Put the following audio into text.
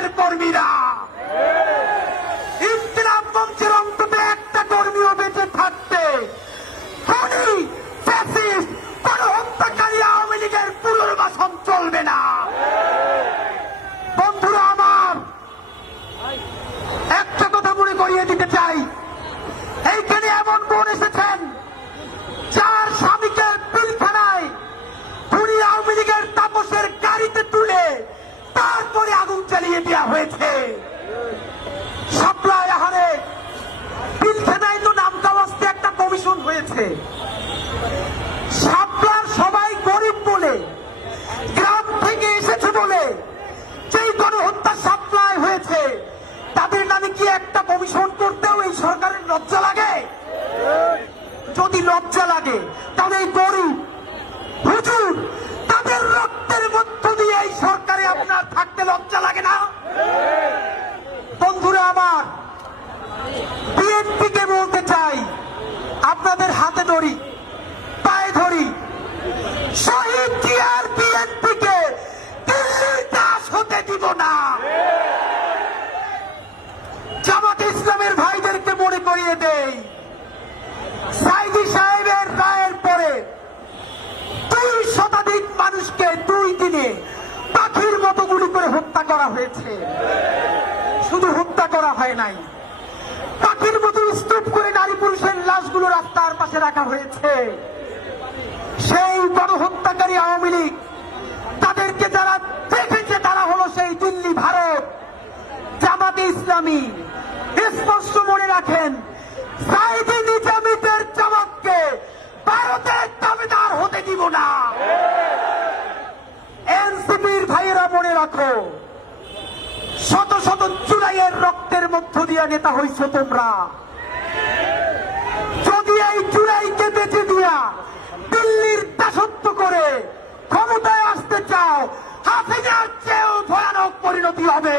লীগের কর্মীরা। ইনকিলাব মঞ্চের অন্তত একটা কর্মীও বেঁচে থাকতে খুনি ফ্যাসিস্ট গণহত্যাকারী আওয়ামী লীগের পুনর্বাসন চলবে না। বন্ধুরা আমার, একটা কথা মনে করিয়ে দিতে চাই, এইখানে এমন বোন এসেছেন যার স্বামীকে পিলখানায় খুনি আওয়ামী লীগের তাপসের গাড়িতে তুলে তারপরে আগুন চালিয়ে দেওয়া হয়েছে। সাপ্লাই আহারে পিলখানায় তো নাম কাওয়াজতে একটা কমিশন হয়েছে। সাপ্লার সবাই গরিব বলে, গ্রাম থেকে এসেছে বলে যেই গণহত্যা সাপ্লাই হয়েছে, তাদের নামে কি একটা কমিশন করতেও এই সরকারের লজ্জা লাগে? যদি লজ্জা লাগে তাহলে এই গরিব হুজুর তাদের রক্তের মধ্য দিয়ে এই সরকারে আপনার থাকতে লজ্জা লাগে না? বন্ধুরা আমার, বিএনপিকে বলতে চাই, আপনাদের হাতে ধরি, পায়ে ধরি, শহীদ জিয়ার বিএনপিকে দিল্লির দাস হতে দিব না। জামাতে ইসলামের ভাইদেরকে মনে করিয়ে দেই, সাইদি সাহেবের রায়ের পরে 2 শতাধিক মানুষকে 2 দিনে পাখির মতো গুলি করে হত্যা করা হয়েছে। শুধু হত্যা করা হয় নাই, পাখির মতো স্তূপ করে নারী পুরুষের লাশগুলো রাস্তার পাশে রাখা হয়েছে। সেই গণহত্যাকারী আওয়ামী লীগ, তাদেরকে যারা দেখেছে তারা হলো সেই দিল্লি, ভারত, জামাতে ইসলামী। স্পষ্ট মনে রাখেন, সাইদি নিজামীদের জামাতকে ভারতের দাবিদার হতে দিব না। এনসিপির ভাইয়েরা মনে রাখো, শত শত জুলাইয়ের রক্তের মধ্য দিয়ে নেতা হইছ তোমরা। যদি এই জুলাইকে বেঁচে দিয়া দিল্লির দাসত্ব করে ক্ষমতায় আসতে চাও, হাসিনার চেয়েও ভয়ানক পরিণতি হবে।